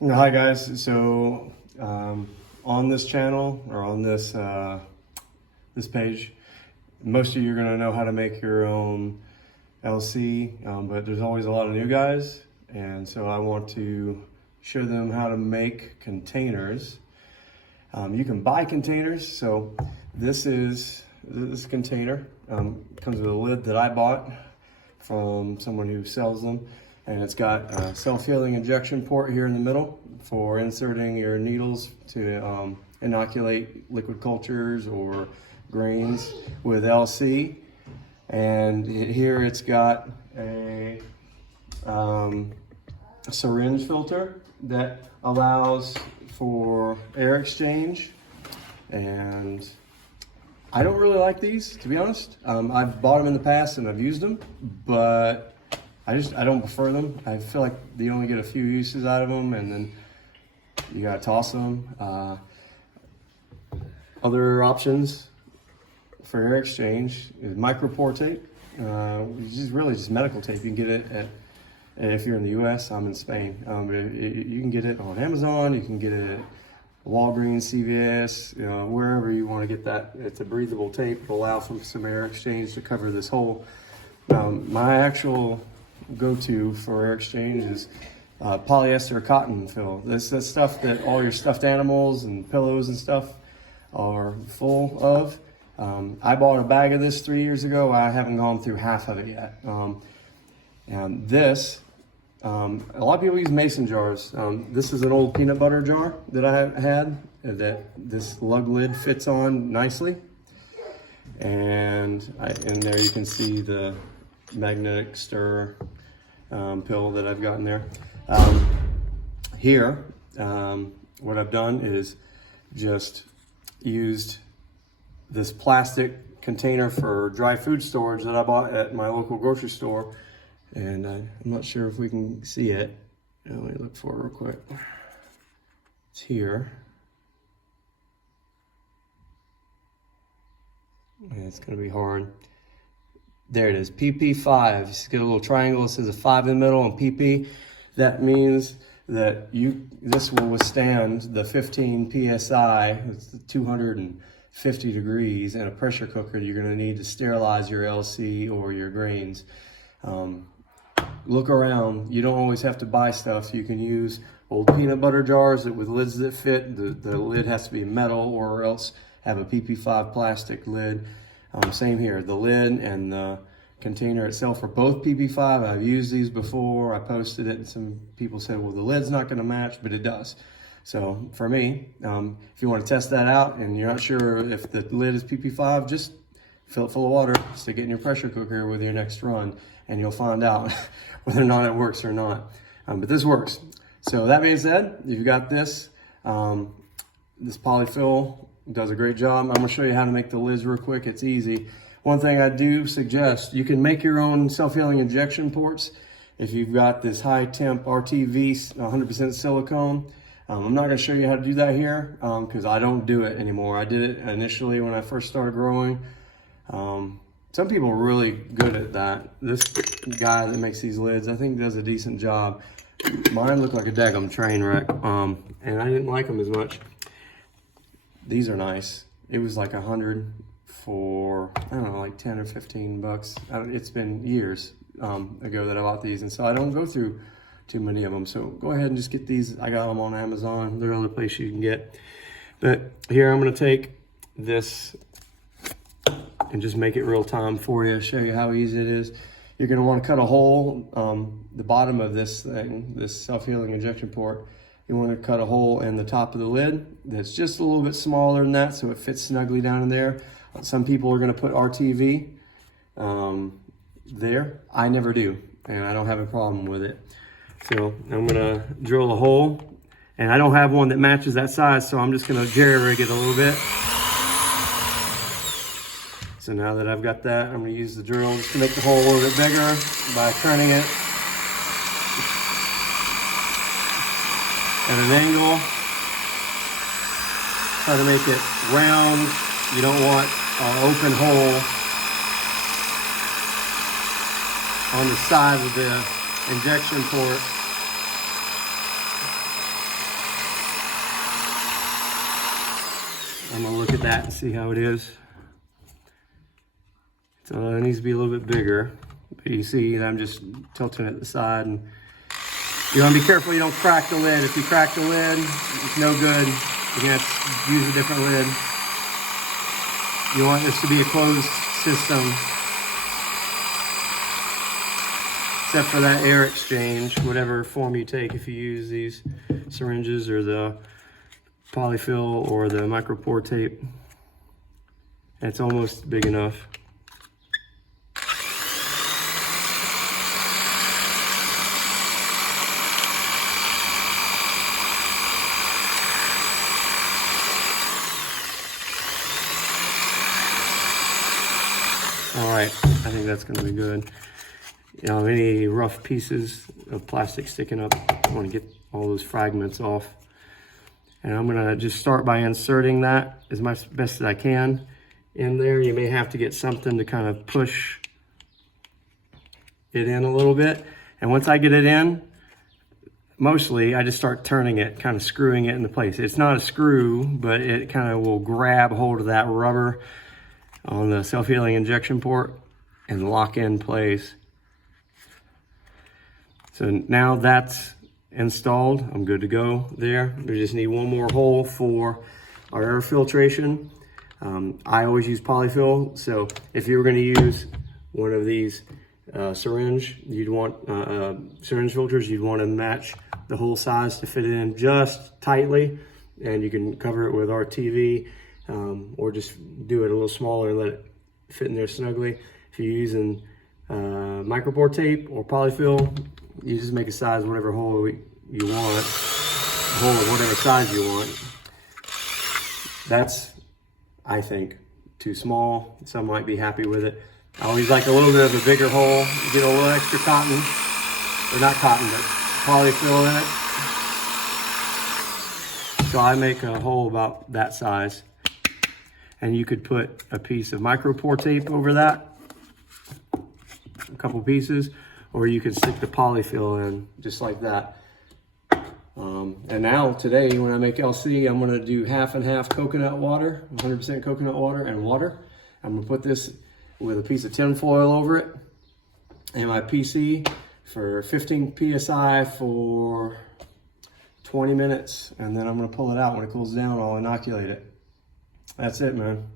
Hi guys. So on this channel or on this this page, most of you are going to know how to make your own LC, but there's always a lot of new guys, and so I want to show them how to make containers. You can buy containers. So this container comes with a lid that I bought from someone who sells them. And it's got a self-healing injection port here in the middle for inserting your needles to inoculate liquid cultures or grains with LC. And here it's got a syringe filter that allows for air exchange. And I don't really like these, to be honest. I've bought them in the past and I've used them, but I don't prefer them. I feel like you only get a few uses out of them and then you gotta toss them. Other options for air exchange is micro pore tape, which is really just medical tape. You can get it if you're in the US, I'm in Spain. You can get it on Amazon, you can get it at Walgreens, CVS, wherever you wanna get that. It's a breathable tape. It'll allow for some air exchange to cover this hole. My actual go-to for air exchange is polyester cotton fill. That's stuff that all your stuffed animals and pillows and stuff are full of. I bought a bag of this 3 years ago. I haven't gone through half of it yet. And this, a lot of people use mason jars. This is an old peanut butter jar that I had that this lug lid fits on nicely. And in there you can see the magnetic stir pill that I've got in there. Here, what I've done is just used this plastic container for dry food storage that I bought at my local grocery store. And I'm not sure if we can see it. Let me look for it real quick. It's here. And it's gonna be hard. There it is, PP5. Just get a little triangle. It says a 5 in the middle and PP. That means that this will withstand the 15 PSI, it's 250 degrees, in a pressure cooker you're gonna need to sterilize your LC or your grains. Look around. You don't always have to buy stuff. You can use old peanut butter jars with lids that fit. The lid has to be metal or else have a PP5 plastic lid. Same here, the lid and the container itself are both PP5. I've used these before. I posted it and some people said, well, the lid's not gonna match, but it does. So for me, if you wanna test that out and you're not sure if the lid is PP5, just fill it full of water, stick it in your pressure cooker with your next run, and you'll find out whether or not it works or not. But this works. So that being said, you've got this. This polyfill does a great job. I'm gonna show you how to make the lids real quick. It's easy. One thing I do suggest, you can make your own self-healing injection ports if you've got this high temp RTV 100% silicone. I'm not gonna show you how to do that here because I don't do it anymore. I did it initially when I first started growing. Some people are really good at that. This guy that makes these lids, I think does a decent job. Mine looked like a daggum train wreck, and I didn't like them as much. These are nice. It was like 100 for, I don't know, like 10 or 15 bucks. It's been years ago that I bought these, and so I don't go through too many of them. So go ahead and just get these. I got them on Amazon. They're other places you can get. But here I'm gonna take this and just make it real time for you, show you how easy it is. You're gonna wanna cut a hole, the bottom of this thing, this self-healing injection port. You want to cut a hole in the top of the lid that's just a little bit smaller than that so it fits snugly down in there. Some people are going to put RTV there. I never do, and I don't have a problem with it. So I'm going to drill a hole, and I don't have one that matches that size, so I'm just going to jerry-rig it a little bit. So now that I've got that, I'm going to use the drill just to make the hole a little bit bigger by turning it at an angle. Try to make it round. You don't want an open hole on the side of the injection port. I'm gonna look at that and see how it is. So it needs to be a little bit bigger. But you see, I'm just tilting it to the side, and you want to be careful you don't crack the lid. If you crack the lid, it's no good. You're gonna have to use a different lid. You want this to be a closed system, except for that air exchange, whatever form you take. If you use these syringes or the polyfill or the micropore tape, it's almost big enough. All right, I think that's gonna be good. You know, any rough pieces of plastic sticking up, I wanna get all those fragments off. And I'm gonna just start by inserting that as best as I can in there. You may have to get something to kind of push it in a little bit. And once I get it in, mostly I just start turning it, kind of screwing it into place. It's not a screw, but it kind of will grab hold of that rubber on the self-healing injection port and lock in place. So now that's installed, I'm good to go there. We just need one more hole for our air filtration. I always use polyfill, so if you were going to use one of these syringe filters, you'd want to match the hole size to fit it in just tightly, and you can cover it with RTV. Or just do it a little smaller and let it fit in there snugly. If you're using micropore tape or polyfill, you just make a size whatever hole you want, a hole of whatever size you want. That's, I think, too small. Some might be happy with it. I always like a little bit of a bigger hole, get a little extra cotton, or not cotton, but polyfill in it. So I make a hole about that size. And you could put a piece of micropore tape over that, a couple pieces, or you could stick the polyfill in just like that. And now today, when I make LC, I'm gonna do half and half coconut water, 100% coconut water and water. I'm gonna put this with a piece of tin foil over it and my PC for 15 PSI for 20 minutes. And then I'm gonna pull it out when it cools down, I'll inoculate it. That's it, man.